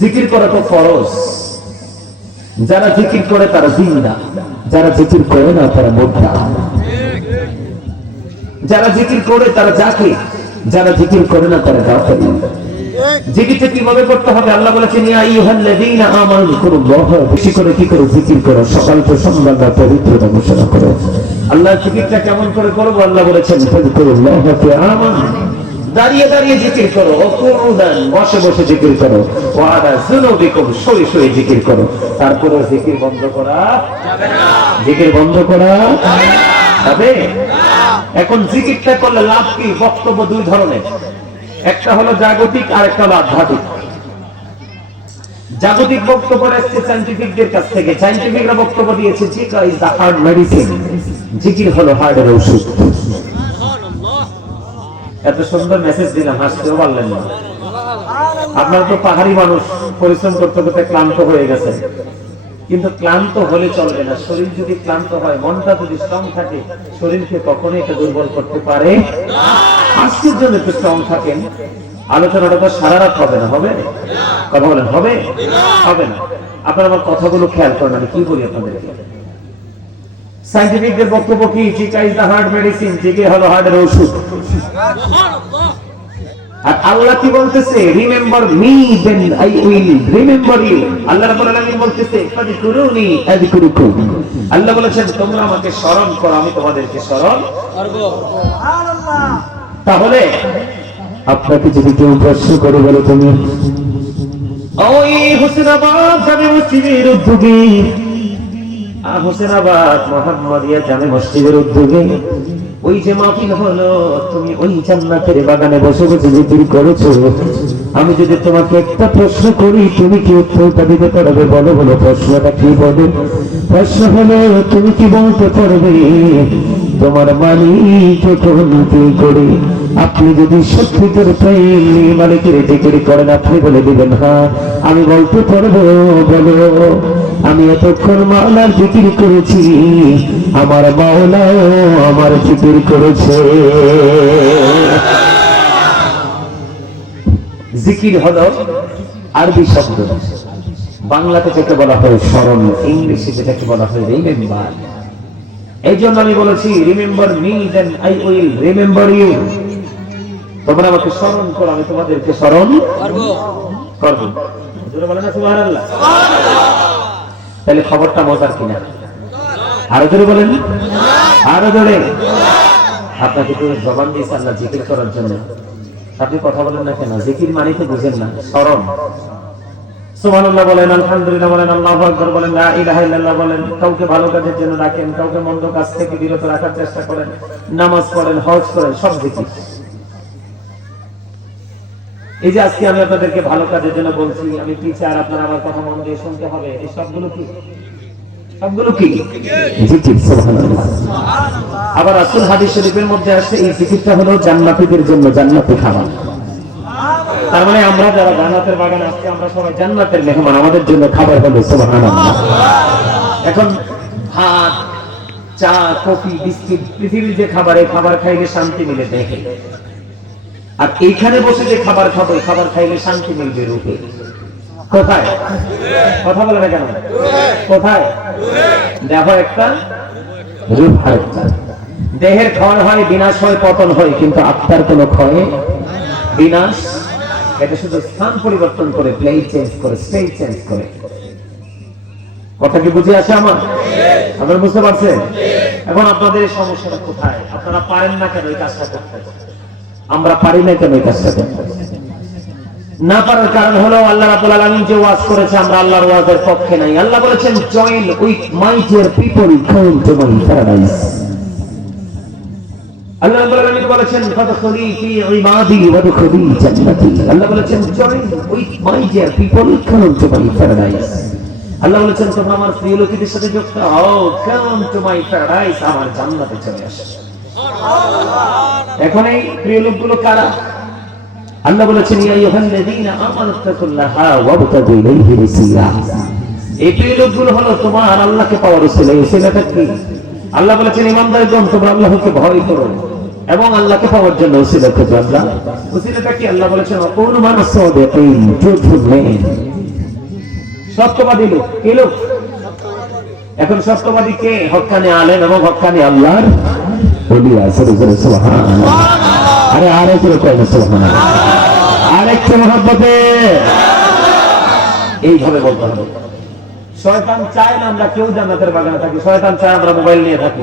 জিকির করা তো ফরজ। যারা জিকির করে তারা জিন্দা। যারা জিকির করে না তারা মোদ্দা যারা জিকির করে তারা যাকে যারা জিকির করে না তারা গাফেল। জিকিরটা কীভাবে করতে হবে? আল্লাহ বলেছেন, ইয়া আইয়ুহাল্লাযীনা আমানু যিকুরুল্লাহ। বেশি করে কি করে? জিকির করো। সকাল তো সন্ধ্যা পবিত্রতা ঘোষণা করো। আল্লাহ জিকিরটা কেমন করে করব? আল্লাহ বলেছেন যিকুরুল্লাহ কিয়ামান দাঁড়িয়ে দাঁড়িয়ে জিকির করো। বসে বসে জিকির করো। ও আলা যুনুবিকুম, শুয়ে শুয়ে জিকির করো। তারপরে জিকির বন্ধ করা জিকির বন্ধ করা যাবে? এখন জিকিরটা করলে লাভ কি? বক্তব্য দুই ধরনের। একটা হলো জাগতিক আর একটা হলো আধ্যাত্মিক। জাগতিক বক্তব্য এসছে সাইন্টিফিকদের কাছ থেকে। সাইন্টিফিকরা বক্তব্য দিয়েছে জিকা ইজ দা হার্ড মেডিসিন জিকির হলো হার্টের ওষুধ এত সুন্দর মেসেজ দিলাম হাসতেও পারলেন না। আপনারা তো পাহাড়ি মানুষ, পরিশ্রম করতে করতে ক্লান্ত হয়ে গেছে কিন্তু ক্লান্ত হলে চলবে না। শরীর যদি ক্লান্ত হয়, মনটা যদি স্ট্রং থাকে, শরীরকে কখনোই এটা দুর্বল করতে পারে আজকের জন্য একটু স্ট্রং থাকেন। আলোচনাটা তো সারা রাত হবে না, হবে? কথা বলেন, হবে? হবে না। আপনারা আমার কথাগুলো খেয়াল করেন, আমি কি বলি আপনাদেরকে? সাইন্টিফিকদের বক্তব্য কি? চিকা ইজ দ্য হার্ট মেডিসিন চিকে হলো হার্টের স্মরণ তাহলে আপনাকে যদি কেউ প্রশ্ন করে, বলে তুমি। ওই হোসেনাবাদ উদ্যোগী আমি যদি তোমাকে একটা প্রশ্ন করি, তুমি কি উত্তরটা দিতে পারবে? বলো বলো, প্রশ্নটা কি বলো? প্রশ্ন হলো, তুমি কি বলতে পারবে? তোমার মালিক কি করে? আপনি যদি সত্যিকার প্রেম মালিকের জিকির করেন, আপনি বলে দিবেন হ্যাঁ আমি বলতে পারব। বলো। আমি এতক্ষণ মাওলার জিকির করেছি আমার মাওলাও আমার জিকির করেছে। জিকির হলো আরবি শব্দ। বাংলাতে যেটা বলা হয় স্মরণ ইংলিশে যেটাকে বলা হয় রিমেম্বার এই জন্য আমি বলেছি remember me then I will remember you তোমরা আমাকে স্মরণ করো আমি তোমাদেরকে স্মরণ করব। বলে না সুবহানাল্লাহ। তাহলে খবরটা মজার কিনা? আরও জোরে বলেন আরও জোরে। আপনাকে তো জবান দিয়েছে আল্লাহ জিকির করার জন্য। আপনি কথা বলেন না কেন? জিকির মানে তো বুঝেন না, স্মরণ। সুবহানাল্লাহ বলেন, আলহামদুলিল্লাহ বলেন বলেন, লা ইলাহা ইল্লাল্লাহ বলেন। কাউকে ভালো কাজের জন্য রাখেন কাউকে মন্দ কাজ থেকে বিরত রাখার চেষ্টা করেন। নামাজ পড়েন, হজ করেন, সব জিকির। এই যে আজকে আমি আপনাদেরকে ভালো কাজের জন্য বলছি, আমি টিচার আপনারা আমার কথা মন দিয়ে শুনতে হবে। এই সবগুলো কি? জন্য জান্নাতি খাবার। তার মানে আমরা যারা জান্নাতের বাগানে আজকে আমরা সবাই জান্নাতের মেহমান, আমাদের জন্য খাবার হলো এখন ভাত, চা, কফি, বিস্কিট, পৃথিবীর যে খাবার এই খাবার খাইলে শান্তি মিলে দেখে। আর এইখানে বসে যে খাবার খাব খাবার খাইলে শান্তি মিলবে রূপে। কোথায়? কথা বলে না কেন? কোথায়? দেখো একটা, রূপ আরেকটা। দেহের ক্ষয় হয়, বিনাশ হয়, পতন হয়, কিন্তু আত্মার কোনো ক্ষয় বিনাশ। এটা শুধু স্থান পরিবর্তন করে প্লেন চেঞ্জ করে স্টেজ চেঞ্জ করে। কথা কি বুঝে আসে আমার? আপনারা বুঝতে পারছেন? এখন আপনাদের সমস্যাটা কোথায়? আপনারা পারেন না কেন এই কাজটা করতে? আমরা পারি না কেন এই কাজটা না পারার কারণ হলো আল্লাহ রাব্বুল আলামিন যে ওয়াজ করেছে, আমরা আল্লাহর ওয়াজের পক্ষে নাই। আল্লাহ বলেছেন join with my dear people come to my paradise আল্লাহ বলেছেন জয়েন মাই আল্লাহ বলেছেন তোমরা আমার প্রিয় সাথে যুক্ত হও। আমার চলে আসো। এখন এই প্রিয় লোকগুলো কারা? আল্লাহ বলেছেন, ইয়া আইয়ুহাল্লাযীনা আমানু তাকুল্লাহা ওয়াবতাগু ইলাইহি ওয়াসিলা। এই প্রিয় লোকগুলো হলো তোমার আল্লাহকে পাওয়ার উসিলা এই উসিলাটা কি? আল্লাহ বলেছেন ইমানদারগণ তোমরা আল্লাহকে ভয় করো এবং আল্লাহকে পাওয়ার জন্য উসিলা খোঁজো আল্লাহ। উসিলাটা কি? আল্লাহ বলেছেন অপূর্ণ মানুষ সাদিকিন ট্রুথফুল মেন সত্যবাদী লোক। কে লোক? এখন সত্যবাদী কে? হকানি আলেন এবং হকানি আল্লাহর আরে আর রকম আর আরেকটা মহব্বতে। এইভাবে বলতে হবে শয়তান চায় না আমরা কেউ জান্নাতের বাগানে থাকি, শয়তান চায় আমরা মোবাইল নিয়ে থাকি।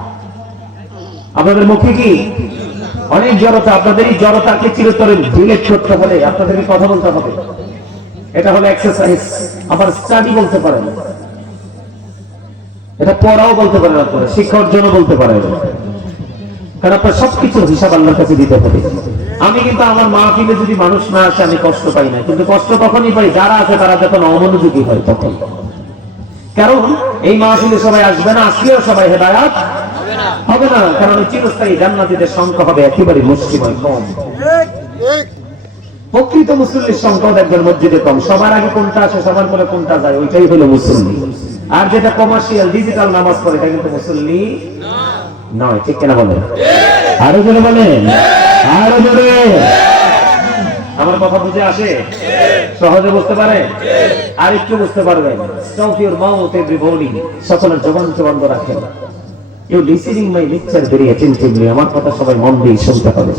আপনাদের মুখে কি? অনেক জড়তা, আপনাদের এই জড়তাকে চিরতরে ডিলেট করতে হলে আপনাদেরকে কথা বলতে হবে। এটা হলো এক্সারসাইজ আবার স্টাডি বলতে পারেন। এটা পড়াও বলতে পারেন আপনারা শিক্ষা অর্জনও বলতে পারেন। কারণ আপনার সবকিছুর হিসাব আল্লাহর কাছে দিতে হবে। আমি কিন্তু আমার মাহফিলে যদি মানুষ না আসে, আমি কষ্ট পাই না। কিন্তু কষ্ট তখনই পাই, যারা আছে তারা যখন অমনোযোগী হয় তখন। কারণ এই মাহফিলে সবাই আসবে না, আসলেও সবাই হেদায়াত হবে না। কারণ চিরস্থায়ী জান্নাতীদের সংখ্যা হবে একেবারে মুসলিময় কম। প্রকৃত মুসল্লির সংখ্যাও দেখবেন মসজিদে কম। সবার আগে কোনটা আসে সবার পরে কোনটা যায় ওইটাই হলো মুসল্লি। আর যেটা কমার্শিয়াল ডিজিটাল নামাজ পড়ে এটা কিন্তু মুসল্লি নয় ঠিক কেনা বলেন? আরও জোরে বলেন? আরও জোরে? আমার কথা বুঝে আসে? সহজে বুঝতে পারে? আর একটু বুঝতে পারবেন। স্টপ ইউর মাউথ এভরিবডি সকলের জবান বন্ধ রাখেন। You listening my lecture very attentively আমার কথা সবাই মন দিয়ে শুনতে হবে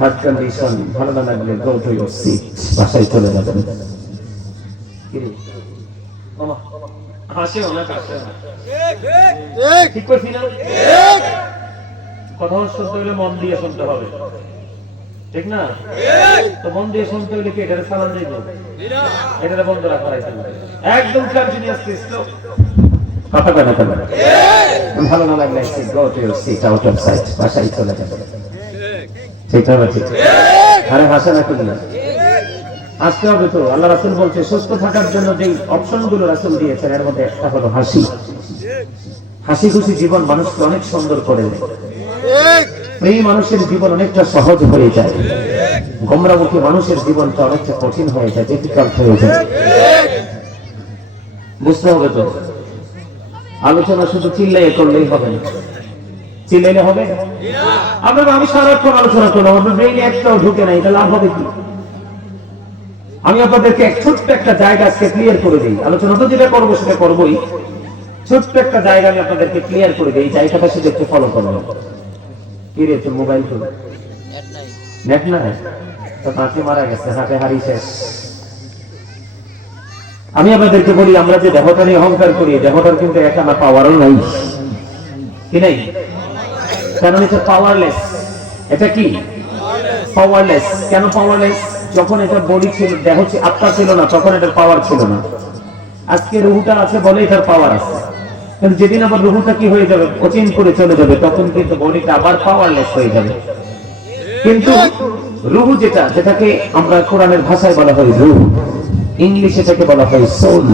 হার্ট কন্ডিশন ভালো না লাগলে গো টু ইউর সিট বাসায় চলে যাবেন। না। ঠিক কথা শুনতে হলে মন দিয়ে শুনতে হবে। ঠিক না? তো মন দিয়ে শুনতে হলে কি এটারে সালাম দিব? এটারে বন্ধ রাখা একদম ভালো না লাগলে go to your seat out of sight বাসায় চলে যাবে। না আসতে হবে তো, আল্লাহ রাসূল বলছে, সুস্থ থাকার জন্য যে রাসূল দিয়েছেন, এর মধ্যে একটা হলো হাসি। হাসি খুশি জীবন মানুষকে অনেক সুন্দর করে দেয়। এই মানুষের জীবন অনেকটা সহজ হয়ে যায়। গোমরামুখী মানুষের জীবনটা অনেকটা কঠিন হয়ে যায় ডিফিকাল্ট হয়ে যায়। বুঝতে হবে তো? আলোচনা শুধু চিল্লাই করলেই হবে না। চিল্লাইলে হবে? আমরা আমি সারাক্ষণ আলোচনা করলাম আপনার ব্রেইনে একটাও ঢুকে নাই এটা লাভ হবে কি? আমি আপনাদেরকে এক ছোট্ট একটা জায়গা আজকে ক্লিয়ার করে দিই। আলোচনা তো যেটা করব সেটা করবোই। ছোট্ট একটা জায়গা আমি আপনাদেরকে ক্লিয়ার করে দিই এই জায়গাটা শুধু একটু ফলো করবেন কি রে তোর মোবাইল ফোন নেট না তো তাকে মারা গেছে হাতে হারি শেষ। আমি আপনাদেরকে বলি, আমরা যে দেহটা নিয়ে অহংকার করি দেহটার কিন্তু একানা পাওয়ারও নাই। কি নাই? কারণ এটা পাওয়ারলেস এটা কি? পাওয়ারলেস কেন পাওয়ারলেস যখন এটা বডি ছিল, দেহ ছিল- আত্মা ছিল না, তখন এটার পাওয়ার ছিল না। আজকে রুহুটা আছে বলে এটার পাওয়ার আছে। কিন্তু যেদিন আবার রুহুটা কি হয়ে যাবে কোচিং করে চলে যাবে, তখন কিন্তু বডিটা আবার পাওয়ারলেস হয়ে যাবে। কিন্তু রুহু যেটা, যেটাকে আমরা কোরআনের ভাষায় বলা হয় রুহু। ইংলিশে এটাকে বলা হয় সোল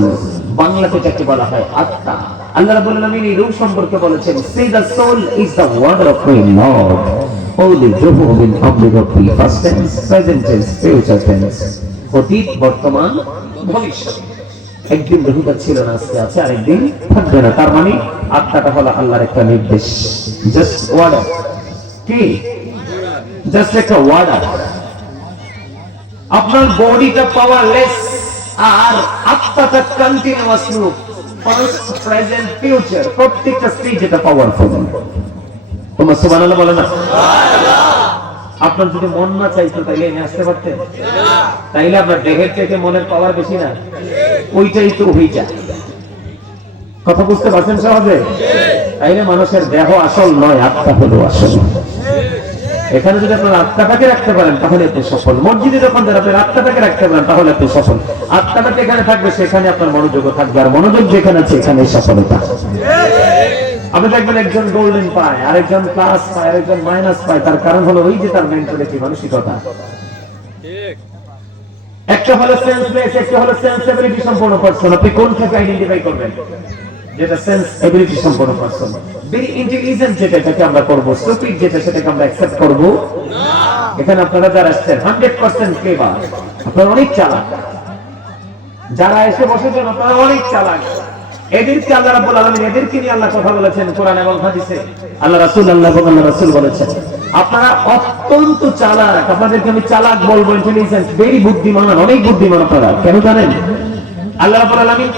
বাংলাতে এটাকে বলা হয় আত্মা। আল্লাহ রাব্বুল আলামিন এই রূহ সম্পর্কে বলেছেন সে the soul is the word of my lord holy রুহু বিন আমরি রব্বি first tense present tense future tense অতীত, বর্তমান, ভবিষ্যৎ। একদিন রুহুটা ছিল না আজকে আছে, আরেকদিন থাকবে না। তার মানে আত্মাটা হলো আল্লাহর একটা নির্দেশ। জাস্ট ওয়ার্ড কি? জাস্ট একটা ওয়ার্ড আপনার বডিটা পাওয়ারলেস আর আত্মাটা কন্টিনিউয়াস লুপ প্রত্যেকটা স্টেজ এটা পাওয়ারফুল সুবহানাল্লাহ বলে না? আপনার যদি মন না চাইতো তাইলে এনে আসতে পারতেন। তাইলে আপনার দেহের থেকে মনের পাওয়ার বেশি না। ওইটাই তো ওইটা। কথা বুঝতে পারছেন সহজে? তাইলে মানুষের দেহ আসল নয়, আত্মা হলো আসল। এখানে যদি আপনার আত্মাটাকে রাখতে পারেন, তাহলে আপনি সফল। মসজিদে যখন যান আপনি আত্মাটাকে রাখতে পারেন, তাহলে আপনি সফল। আত্মাটাকে এখানে থাকবে, সেখানে আপনার মনোযোগ থাকবে। আর মনোযোগ যেখানে আছে, এখানে সফলতা। আপনি দেখবেন একজন গোল্ডেন পায়, আরেকজন প্লাস পায়, আরেকজন মাইনাস পায়। তার কারণ হলো ওই যে তার মেন্টালিটি মানসিকতা। একটা হলো সেন্সলেস একটা হলো সেন্সিবিলিটি সম্পূর্ণ পারসন আপনি কোনটাকে আইডেন্টিফাই করবেন? যেটা সেন্স এবিলিটি সম্পন্ন পারসন ভেরি ইন্টেলিজেন্ট যেটা এটাকে আমরা করব স্টুপিড যেটা সেটাকে আমরা অ্যাকসেপ্ট করব। এখানে আপনারা যারা আসছেন হান্ড্রেড পার্সেন্ট কেবার আপনারা অনেক চালাক। যারা এসে বসেছেন আপনারা অনেক চালাক। এদেরকে আল্লাহ রাব্বুল আলামিন এদেরকে নিয়ে আল্লাহ কথা বলেছেন কোরআন এবং হাদিসে। আল্লাহ রাসূল আল্লাহ এবং আল্লাহ রাসূল বলেছেন। আপনারা অত্যন্ত চালাক। আপনাদেরকে আমি চালাক বলব ইন্টেলিজেন্ট ভেরি বুদ্ধিমান অনেক বুদ্ধিমান আপনারা। কেন জানেন? আল্লাহ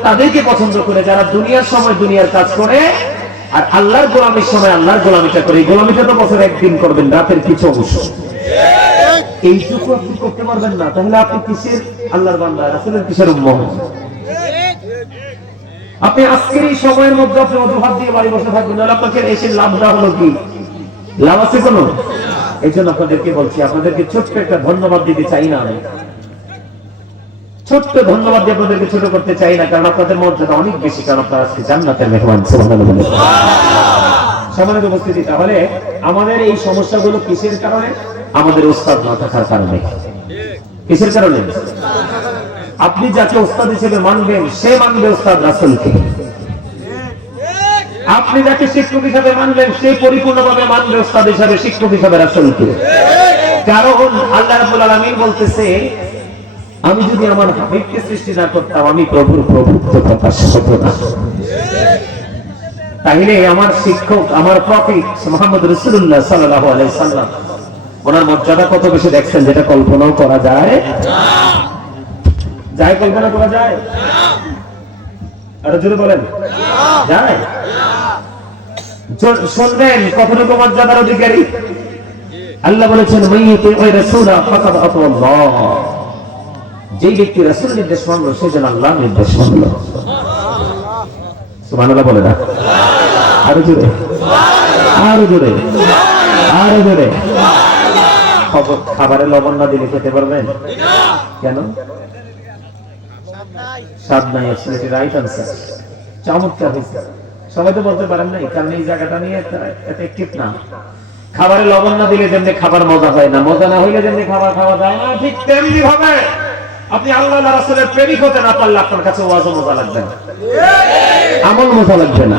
তাদেরকে পছন্দ করে, যারা দুনিয়ার সময় দুনিয়ার কাজ করে, আর আল্লাহর গোলামির সময় আল্লাহর গোলামিটা করে। গোলামিটা তো একদিন করবেন, রাতের কিছু অংশ। এইটুকু আপনি করতে পারবেন না, তাহলে আপনি কিসের আল্লাহর বান্দা কিসের আপনি আজকের এই সময়ের মধ্যে আপনি অজুহাত দিয়ে বাড়ি বসে থাকবেন আপনাকে এসে লাভটা হলো কি? লাভ আছে কোনো? এই জন্য আপনাদেরকে বলছি, আপনাদেরকে ছোট্ট একটা ধন্যবাদ দিতে চাই না আমি। ছোট্ট ধন্যবাদ দিয়ে আপনাদেরকে ছোট করতে চাই না, কারণ আপনাদের মর্যাদা অনেক বেশি, কারণ আপনারা আজকে জান্নাতের মেহমান সমানের উপস্থিতি, তাহলে আমাদের এই সমস্যাগুলো কিসের কারণে? আমাদের ওস্তাদ না থাকার কারণে। কিসের কারণে? আপনি যাকে ওস্তাদ হিসেবে মানবেন, সে মানবে ওস্তাদ রাসুলকে। আপনি যাকে শিক্ষক হিসাবে মানবেন, সে পরিপূর্ণভাবে মানবে ওস্তাদ হিসাবে শিক্ষক হিসাবে রাসুলকে। কারণ আল্লাহ রাব্বুল আলামিন বলতেছে আমি যদি আমার হাবিবকে সৃষ্টি না করতাম, আমি প্রভুর প্রভুত্ব প্রকাশ হতো না। তাহলে আমার শিক্ষক, আমার প্রফিট মোহাম্মদ রসুল্লাহ সাল্লাহ আলাই সাল্লাম, ওনার মর্যাদা কত বেশি দেখছেন যেটা কল্পনাও করা যায়? যায়, কল্পনা করা যায়? আরও জোরে বলেন। যায়? শুনবেন, কতটুকু মর্যাদার অধিকারী? আল্লাহ বলেছেন, মাইয়িতে ওই রাসূলা ফাকাদ আতাল্লাহ যেই ব্যক্তি রাসূল নির্দেশ মানলো, সে যেন আল্লাহ নির্দেশ মানলো। সুবহানাল্লাহ বলে না? আরও জোরে। আরও জোরে। আরও জোরে। খবর- লবণ না দিলে খেতে পারবেন? কেন? স্বাদ নাই রাইট আনসার চমৎকার হয়েছে সবাই তো বলতে পারেন নাই, কারণ এই জায়গাটা নিয়ে এফেক্টিভ না। খাবারে লবণ না দিলে যেমনি খাবার মজা হয় না, মজা না হইলে যেমনি খাবার খাওয়া যায় না, ঠিক তেমনি ভাবে আপনি আল্লাহ রাসূলের প্রেমিক হতে না পারলে আপনার কাছে ওয়াজও মজা লাগবে না। আমল মজা লাগবে না।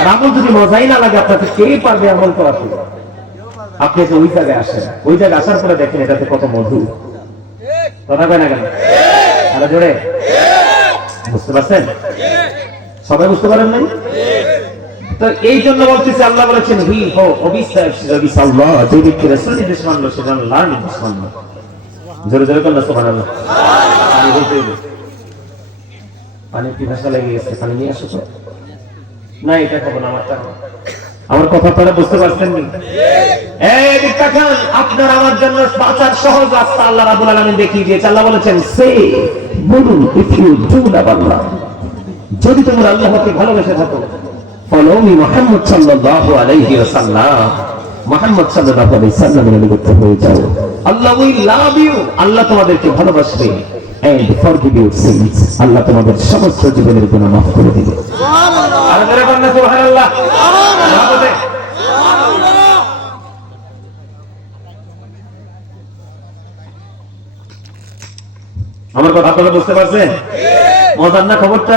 আর আমল যদি মজাই না লাগে, আপনাকে কে পারবে আমল করাতে আপনি যে ওই জায়গায় আসেন, ওই জায়গায় আসার পরে দেখেন এটাতে কত মধু। কথা না কেন? জোরে। বুঝতে পারছেন? সবাই বুঝতে পারেন নাই? তো এই জন্য বলতেছে, আল্লাহ বলেছেন, হি হো, অবিশ্বাস যে ব্যক্তি সে পানি বলতে লেগে গেছে? পানি নিয়ে আসো না, এটা কখন আমারটা আমার কথা বুঝতে পারছেন আপনার আমার জন্য বাঁচার সহজ রাস্তা আল্লাহ রাব্বুল আলামিন দেখিয়ে দিয়েছে। আল্লাহ বলেছেন, সে বলুন ইফ ইউ ডু আল্লাহ যদি তোমরা আল্লাহকে ভালোবেসে থাকো ফলো মি মুহাম্মদ সাল্লাল্লাহু আলাইহি ওয়াসাল্লাম। মুহাম্মদ সাল্লাল্লাহু আলাইহি হয়ে যাও। আল্লাহ উই লাভ ইউ। আল্লাহ তোমাদেরকে ভালোবাসবে। এন্ড ফরগিভ ইউর সিনস আল্লাহ তোমাদের সমস্ত জীবনের গুনাহ মাফ করে দিবে। আর সুবহানাল্লাহ। আমার কথা আপনারা বুঝতে পারছেন? মজার না খবরটা?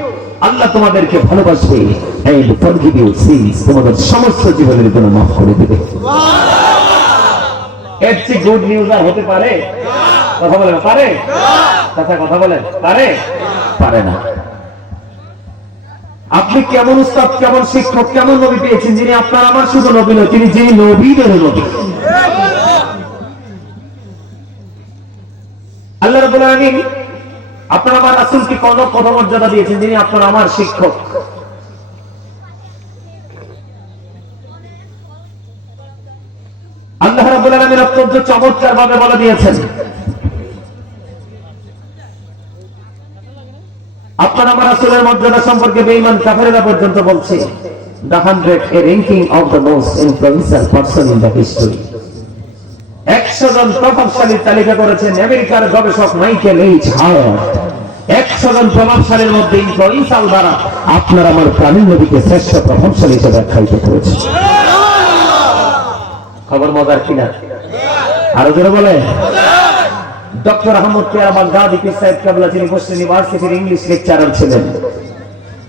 আল্লাহ তোমাদেরকে ভালোবাসবে। ফরগিভ সিনস তোমাদের সমস্ত জীবনের গুনাহ মাফ করে দিবে। এর চেয়ে গুড নিউজ আর হতে পারে? কথা বলেন পারে? কথা কথা বলেন পারে? পারে না। আপনি কেমন উস্তাদ কেমন শিক্ষক কেমন নবী পেয়েছেন যিনি আপনার আমার শুধু নবী নয় তিনি যে নবীদের নবী। আল্লাহ রাব্বুল আলামিন আপনার আমার রাসূলকে কোন কত মর্যাদা দিয়েছেন, যিনি আপনার আমার শিক্ষক। আল্লাহ আলামিন অত্যন্ত চমৎকার ভাবে বলে দিয়েছেন। আপনার আমার রাসূলের মর্যাদা সম্পর্কে বেঈমান কাফেরেরা পর্যন্ত বলছে। The hundred, a ranking of the most. একশো জন প্রভাবশালীর তালিকা করেছেন আমেরিকার গবেষক মাইকেল এইচ হার্ট। একশো জন প্রভাবশালীর মধ্যে ইনফ্লুয়েন্সাল দ্বারা আপনার আমার প্রাণীর নবীকে শ্রেষ্ঠ প্রভাবশালী হিসেবে আখ্যায়িত করেছে। খবর মজার কিনা? আরও জোরে বলে ডক্টর আহমদ পেয়ারা বাগদাদি পীর সাহেব কাবলা যিনি মুসলিম ইউনিভার্সিটির ইংলিশ লেকচারার ছিলেন।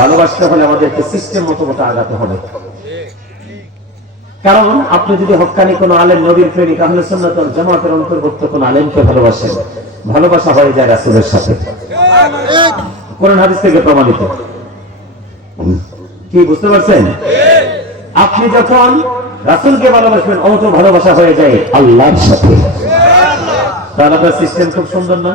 ভালোবাসতে হলে আমাদেরকে সিস্টেম মতো মতো আগাতে হবে। কারণ আপনি যদি হক্কানি কোন আলেম, নবীর প্রেমিক, আহলে ওয়াল জামাতের অন্তর্ভুক্ত কোন আলেমকে ভালোবাসেন, ভালোবাসা হয়ে যায় রাসূলের সাথে। কোরআন হাদিস থেকে প্রমাণিত। কি, বুঝতে পারছেন? আপনি যখন রাসূলকে ভালোবাসবেন অত ভালোবাসা হয়ে যায় আল্লাহর সাথে। তাহলে আপনার সিস্টেম খুব সুন্দর না?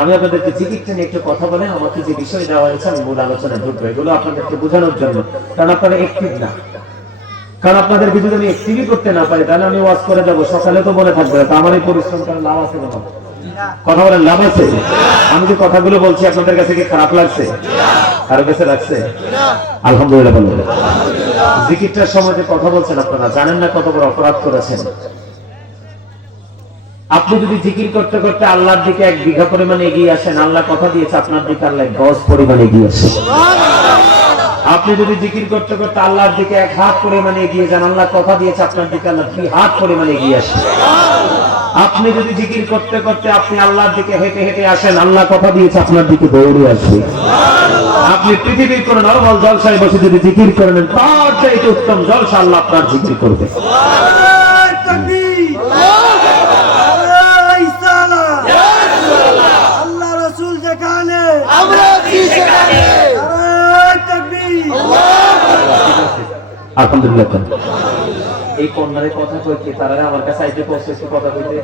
আমি আপনাদেরকে জিকিরটা নিয়ে একটু কথা বলে, আমাকে যে বিষয় দেওয়া হয়েছে, আমি মূল আলোচনায় ঢুকবো এগুলো আপনাদেরকে বোঝানোর জন্য। কারণ আপনারা একটিভ না। কারণ আপনাদেরকে যদি আমি একটিভই করতে না পারি, তাহলে আমি ওয়াজ করে যাব। সকালে তো মনে থাকবে। তা আমার এই পরিশ্রম করার লাভ আছে না কথা বলেন লাভ আছে? আমি যে কথাগুলো বলছি, আপনাদের কাছে কি খারাপ লাগছে? কারও কাছে লাগছে? আলহামদুলিল্লাহ জিকিরটার সময় যে কথা বলছেন আপনারা, জানেন না কত বড় অপরাধ করেছেন। আপনি যদি জিকির করতে করতে আল্লাহর দিকে এক বিঘা পরিমাণে এগিয়ে আসেন, আল্লাহ কথা দিয়েছে, আপনার দিকে আল্লাহ দশ পরিমাণে এগিয়ে আসে আপনি যদি জিকির করতে করতে আল্লাহর দিকে এক হাত পরিমাণে এগিয়ে যান, আল্লাহ কথা দিয়েছে, আপনার দিকে আল্লাহ দুই হাত পরিমাণে এগিয়ে আসে আপনি যদি জিকির করতে করতে আপনি আল্লাহর দিকে হেঁটে হেঁটে আসেন, আল্লাহ কথা দিয়েছে, আপনার দিকে দৌড়ে আসবে। আপনি পৃথিবীর কোন নর্মাল জলসায় বসে যদি জিকির করে নেন, তার চাইতে উত্তম জলসা আল্লাহ আপনার জিকির করবে আল্লাহ রসুল যেখানে আমরা কি সেখানে নারায় তাকবীর। আলহামদুলিল্লাহ এই কন্যারে কথা কইতে তারা আমার কাছে আইতে কথা কইতে।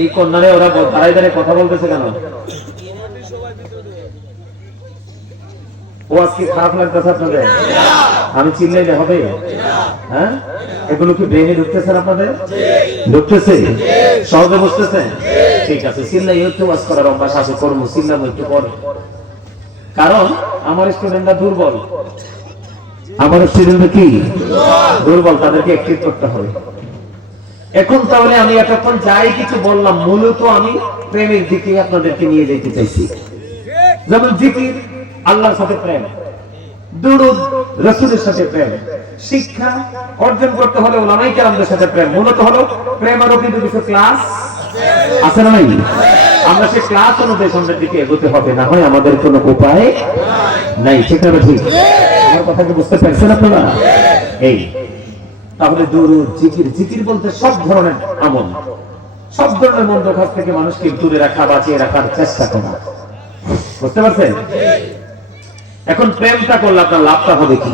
এই কন্যারে ওরা কথা বলতেছে কেন? ও আজকে খারাপ লাগতেছে আপনাদের? আমি হবে? হ্যাঁ? এগুলো কি ব্রেনে ঢুকতেছে আপনাদের? ঢুকতেছে? সহজে বুঝতেছে? ঠিক আছে, চিল্লাই একটু ওয়াজ করার অভ্যাস আছে, করব, চিল্লাবো একটু কারণ আমার স্টুডেন্টরা দুর্বল। আমার স্টুডেন্ট কি? দুর্বল, তাদেরকে অ্যাক্টিভ করতে হবে। এখন তাহলে আমি এতক্ষণ যাই কিছু বললাম, মূলত আমি প্রেমের দিকে আপনাদেরকে নিয়ে যেতে চাইছি। যেমন জিকির, আল্লাহর সাথে প্রেম। দুরুদ, রসুলের সাথে প্রেম। শিক্ষা অর্জন করতে হলে ওলামাই কেরামদের সাথে প্রেম। মূলত হলো প্রেমেরও কিন্তু কিছু ক্লাস আছে নাই? আমরা সেই ক্লাস অনুযায়ী দিকে এগোতে হবে, না হয় আমাদের কোনো উপায় নাই। না ঠিক? আমার কথা কি বুঝতে পারছেন আপনারা? এই, তাহলে জিকির জিকির বলতে সব ধরনের আমল। সব ধরনের মন্দ কাজ থেকে মানুষকে দূরে রাখা, বাঁচিয়ে রাখার চেষ্টা করা। বুঝতে পারছেন? এখন প্রেমটা করলে আপনার লাভটা হবে কি?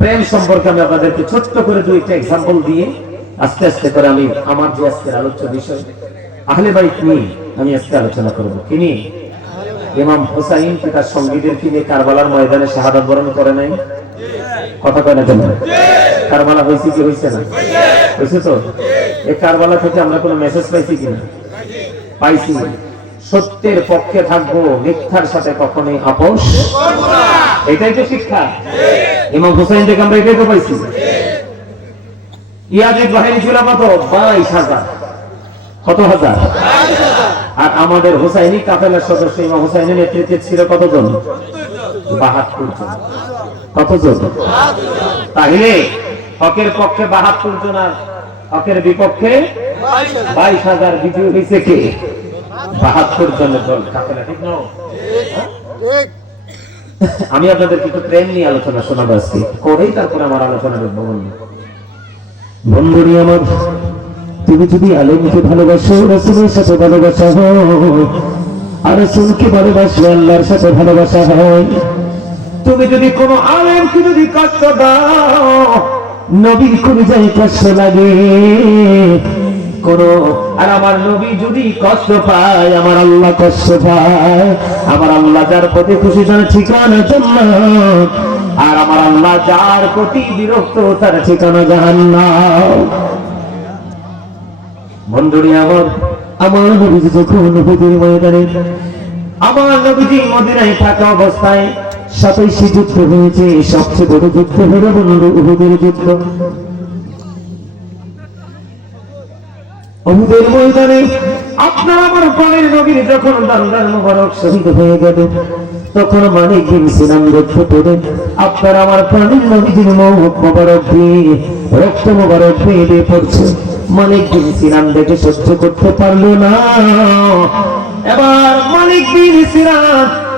প্রেম সম্পর্কে আমি আপনাদেরকে ছোট্ট করে দুইটা এক্সাম্পল দিয়ে আস্তে আস্তে করে আমি আমার যে আজকের আলোচ্য বিষয়, আহলে বাইক নিয়ে আমি আজকে আলোচনা করব। তিনি ইমাম হোসাইন কি তার সঙ্গীদের কি নিয়ে কারবালার ময়দানে শাহাদাত বরণ করে নাই? কথা কয় না কেন? কারবালা হয়েছে কি হয়েছে না? হয়েছে তো? এই কারবালা থেকে আমরা কোনো মেসেজ পাইছি কিনা পাইছি। সত্যের পক্ষে থাকব, মিথ্যার সাথে কখনোই আপোষ। এটাই তো শিক্ষা। ইমাম হোসাইন থেকে আমরা এটাই তো পাইছি। বাহিনী ছিল কত বাইশ হাজার। কত হাজার? আর আমাদের সদস্য ইমাম নেতৃত্বে ছিল কতজন? বাহাত্তর জন। কতজন? তাহলে হকের পক্ষে বাহাত্তর জন আর হকের বিপক্ষে বাইশ হাজার বিজয়ী হয়েছে কে? বাহাত্তর জনের দল ঠিক আমি আপনাদের কিছু প্রেম নিয়ে আলোচনা শোনাবো আজকে। করেই তারপরে আমার আলোচনা করব বন্ধু বন্ধুরি আমার, তুমি যদি আলেমকে ভালোবাসো, রসুলের সাথে ভালোবাসা হয়, আর রসুলকে ভালোবাসলে আল্লাহর সাথে ভালোবাসা হয়, তুমি যদি কোনো আলেমকে যদি কষ্ট দাও, নবীর কোন যাই কষ্ট লাগে। কোন, আর আমার নবী যদি কষ্ট পায়, আমার আল্লাহ কষ্ট পায়, আমার আল্লাহ যার প্রতি খুশি তার ঠিকানা জান্নাত। আর আমার আল্লাহ যার প্রতি বিরক্ত তার ঠিকানা জাহান্নাম। বন্ধুরি আমার আমার নবীজি যখন নবীদের ময়দানে, আমার নবীজি মদিনায় থাকা অবস্থায় সাতাইশে যুদ্ধ হয়েছে, সবচেয়ে বড় যুদ্ধ হলো বন্ধু যুদ্ধ। অহুদের ময়দানে আপনার আমার প্রাণের নবীর যখন দান্দার মুবারক শহীদ হয়ে গেল, তখন মানিক বিন সিনাম লক্ষ্য করে আপনার আমার প্রাণের নবীজির মুখ মোবারক দিয়ে রক্ত মোবারক দিয়ে দিয়ে পড়ছে। বিন সিনাম দেখে সহ্য করতে পারল না। এবার মানিক বিন সিনাম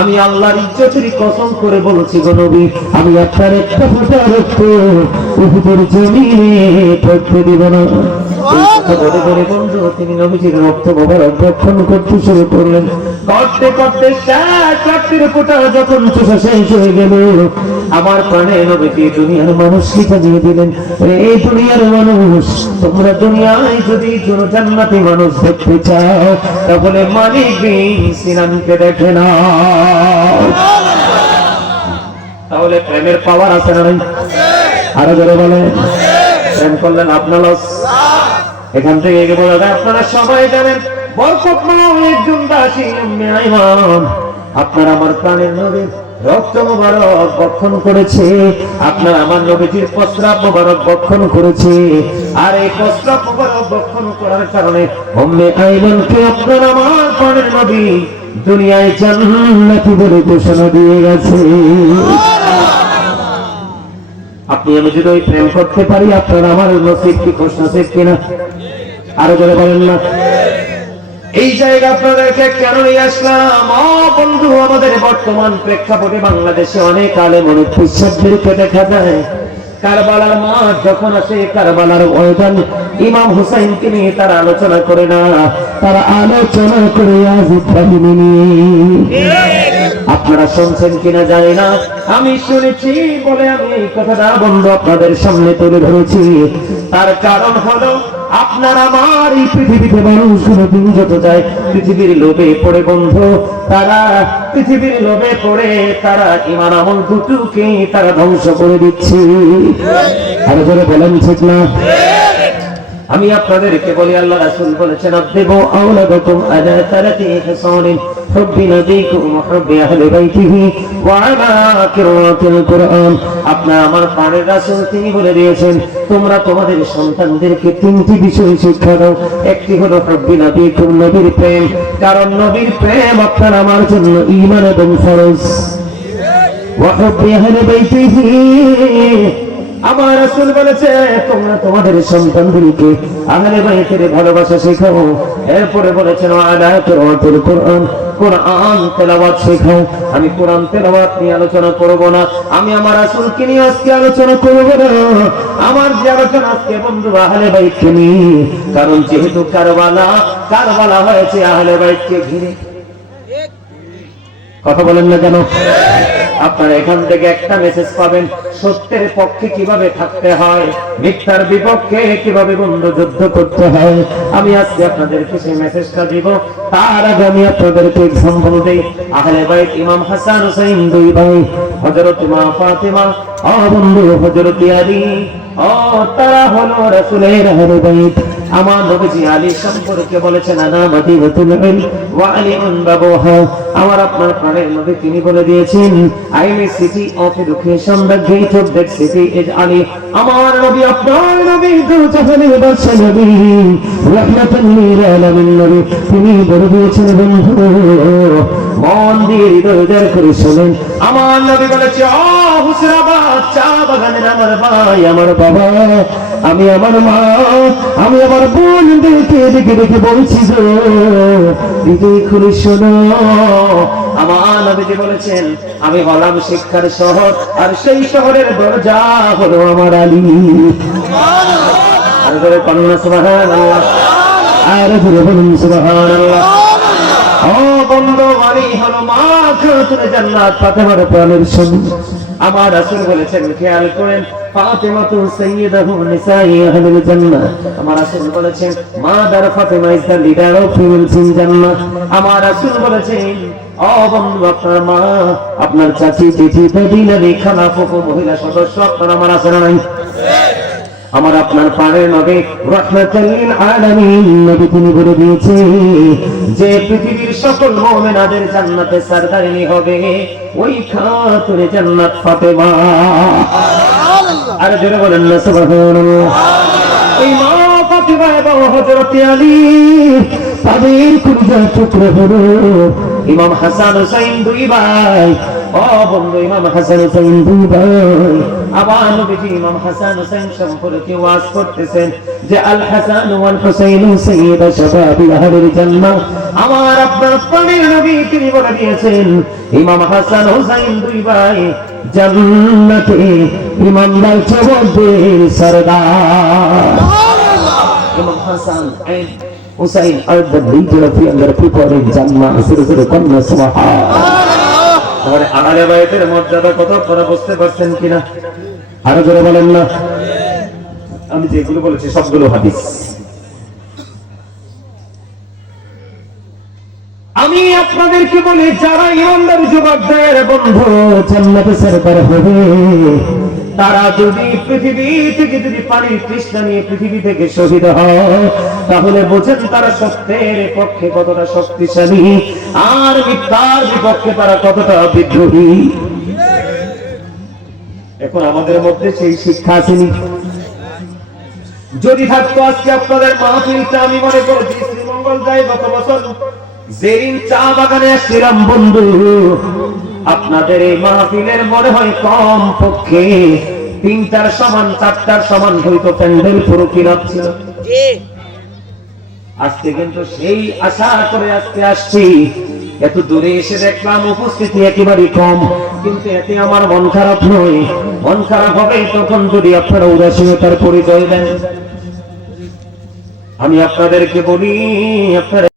আমি আল্লাহর ইজ্জতের কসম করে বলেছি নবী, আমি আপনার একটা ফুটা রক্ত জমিনে পড়তে দিব না। বন্ধু, তিনি নবীজির রক্ত করতে শুরু করলেন। করতে করতে যখন চোষা শেষ হয়ে গেল, আমার প্রাণে নবীজি দুনিয়ার মানুষকে জানিয়ে দিলেন এই দুনিয়ার মানুষ, তোমরা দুনিয়ায় যদি কোনো জান্নাতি মানুষ দেখতে চাও, তাহলে মালিক বিন সিনানকে দেখে না তাহলে প্রেমের পাওয়ার আছে না আরও জোরে বলে প্রেম করলেন আপনার এখান থেকে বলা আপনারা সবাই জানেন, বরকত মাওলা একজন দাসী আপনার আমার প্রাণের নবী, রক্ত মোবারক বক্ষণ করেছে। আপনার আমার নবীজির প্রস্রাব মোবারক বক্ষণ করেছে। আর এই প্রস্রাব মোবারক বক্ষণ করার কারণে উম্মে আইমানকে আপনার আমার প্রাণের নবী, দুনিয়ায় জান্নাতি বলে ঘোষণা দিয়ে গেছে। আপনি আমি যদি ওই প্রেম করতে পারি, আপনার আমার নসিব কি খোঁজ নসিব কিনা আরও জোরে বলেন না। এই জায়গা আপনাদেরকে কেন নিয়ে আসলাম? বন্ধু, আমাদের বর্তমান প্রেক্ষাপটে বাংলাদেশে অনেক আলেম, অনেক বিশ্বাসদেরকে দেখা যায়। কারবালার মাঠ যখন আসে, কারবালার ময়দান, ইমাম হুসাইনকে নিয়ে তারা আলোচনা করে না, তারা আলোচনা করে আপনারা শুনছেন কিনা জানি না। আমি শুনেছি, বলে আমি এই কথাটা বন্ধু আপনাদের সামনে তুলে ধরেছি। তার কারণ হলো আপনার আমার এই পৃথিবীতে দিন যত যায় পৃথিবীর লোভে পড়ে বন্ধ, তারা পৃথিবীর লোভে পড়ে, তারা ইমান আমল দুটুকে তারা ধ্বংস করে দিচ্ছে। আরও করে বলেন, ঠিক না? আমি আপনাদেরকে বলি, আল্লাহ রাসূল বলেছেন আদেব আলা হুব্বি আহলি বাইতিহি ওয়া কিরাতিল কুরআন। আমার তিনি বলে দিয়েছেন, তোমরা তোমাদের সন্তানদেরকে তিনটি বিষয় শিক্ষা দাও। একটি হলো হুব্বি নবীকুম, নবীর প্রেম। কারণ নবীর প্রেম আপনার আমার জন্য ঈমান এবং ফরজ। ওয়া হুব্বি আহলি বাইতিহি আমার রাসূল বলেছে, তোমরা তোমাদের সন্তানদেরকে আহলে বাইতের ভালোবাসা শেখাও। এরপরে বলেছেন কোরআন কোরআন তেলাওয়াত শেখাও। আমি কোরআন তেলাওয়াত নিয়ে আলোচনা করব না। আমি আমার রাসূলকে নিয়ে আজকে আলোচনা করব না। আমার যে আলোচনা আজকে বন্ধু আহলে বাইতকে নিয়ে, কারণ যেহেতু কারবালা কারবালা হয়েছে আহলে বাইতকে ঘিরে। কথা বলেন না কেন? আপনারা এখান থেকে একটা মেসেজ পাবেন, সত্যের পক্ষে কীভাবে থাকতে হয়, মিথ্যার বিপক্ষে কীভাবে বন্ধু যুদ্ধ করতে হয়। আমি আজকে আপনাদেরকে সেই মেসেজটা দিব। তার আগে আমি আপনাদেরকে এক্সাম্পল দেই। আহলে বাইত ইমাম হাসান হুসাইন দুই ভাই, হযরত মা ফাতিমা। ও বন্ধু, হযরত আলী। ও তারা হলো রাসূলের আহলে বাইত। আমার নবীজি আলী সম্পর্কে বলেছেন, আনা মাদিনাতুল ইলম ওয়া আলিমুন বাবুহা। আমার আপনার প্রাণের নবী তিনি বলে দিয়েছেন I am city of education the gate of that city is Ali আমার নবী, আপনার নবী দু জাহানের বাদশা নবী, রাহমাতাল লিল আলামিন নবী। তিনি বলে দিয়েছেন, বন্ধু, মন দিয়ে হৃদয় করে শোনেন। আমার নবী বলেছে হুসরাবাদ, চা বাগানের আমার ভাই, আমার বাবা। আমি আমার মা, আমি আমার বোন। দেখে দেখে দেখে বলছি শোনো। আমার নবীজি বলেছেন, আমি হলাম শিক্ষার শহর, আর সেই শহরের দরজা হলো আমার আলী। ও বন্ধু বাড়ি হলো মা খাতুনে জান্নাত ফাতেমার প্রাণের সঙ্গী। আমার রাসূল বলেছেন, খেয়াল করেন ফাতেমা সাইয়্যিদাহু নিসাই আহলিল জান্নাহ। আমার রাসূল বলেছেন, মা দার ফাতেমা ইজ লিডার অফ জান্নাহ। আমার রাসূল বলেছেন আপনার চাচি চিঠি নানি খালা মহিলা, সদস্য, আপনার আমার আছে নাই আমার আপনার পাড়ের নবী রহমাতাল্লিল আলামিন, নবী তিনি বলে দিয়েছে, যে পৃথিবীর সকল মুমিনাদের জান্নাতে সরদারিনী হবে, ওই খাতুনে জান্নাত ফাতেমা। আর জোরে বলেন না, সুবহানাল্লাহ। ওই মা ফাতেমা এবং হযরত আলী তাদের কুরজা টুকরো হলো। ইমাম হাসান হুসাইন দুই ভাই করতেছেন যে, আল জান্নাহ। আমার আপনার প্রাণের Sardar Imam Hassan and Hussein are the leader of younger people in Jannah. সুরে সুরে কন্যা সুবহান। তাহলে আহলে বাইতের মর্যাদা কত আপনারা বুঝতে পারছেন কিনা? আরও জোরে বলেন না। আমি যেগুলো বলেছি সবগুলো হাদিস। আমি আপনাদেরকে বলি, যারা ইমানদার যুবকদের বন্ধু জান্নাতে সরকার হবে তারা যদি পৃথিবী থেকে যদি পানির তৃষ্ণা নিয়ে পৃথিবী থেকে শহীদ হয়, তাহলে বোঝেন তারা সত্যের পক্ষে কতটা শক্তিশালী, আর মিথ্যার বিপক্ষে তারা কতটা বিদ্রোহী। এখন আমাদের মধ্যে সেই শিক্ষা আসেনি। যদি থাকতো আজকে আপনাদের মাহফিলটা, আমি মনে করেছি শ্রীমঙ্গল যাই গত বছর, যেদিন চা বাগানে আসছিলাম বন্ধু আপনাদের এই মাহফিলের মনে হয় কম পক্ষে তিনটার সমান চারটার সমান হয়তো প্যান্ডেল পুরো কিনাপ ছিল আজকে কিন্তু সেই আশা করে আজকে আসছি। এত দূরে এসে দেখলাম উপস্থিতি একেবারে কম কিন্তু এতে আমার মন খারাপ নয়। মন খারাপ হবে তখন যদি আপনারা উদাসীনতার পরিচয় দেন। আমি আপনাদেরকে বলি আপনারা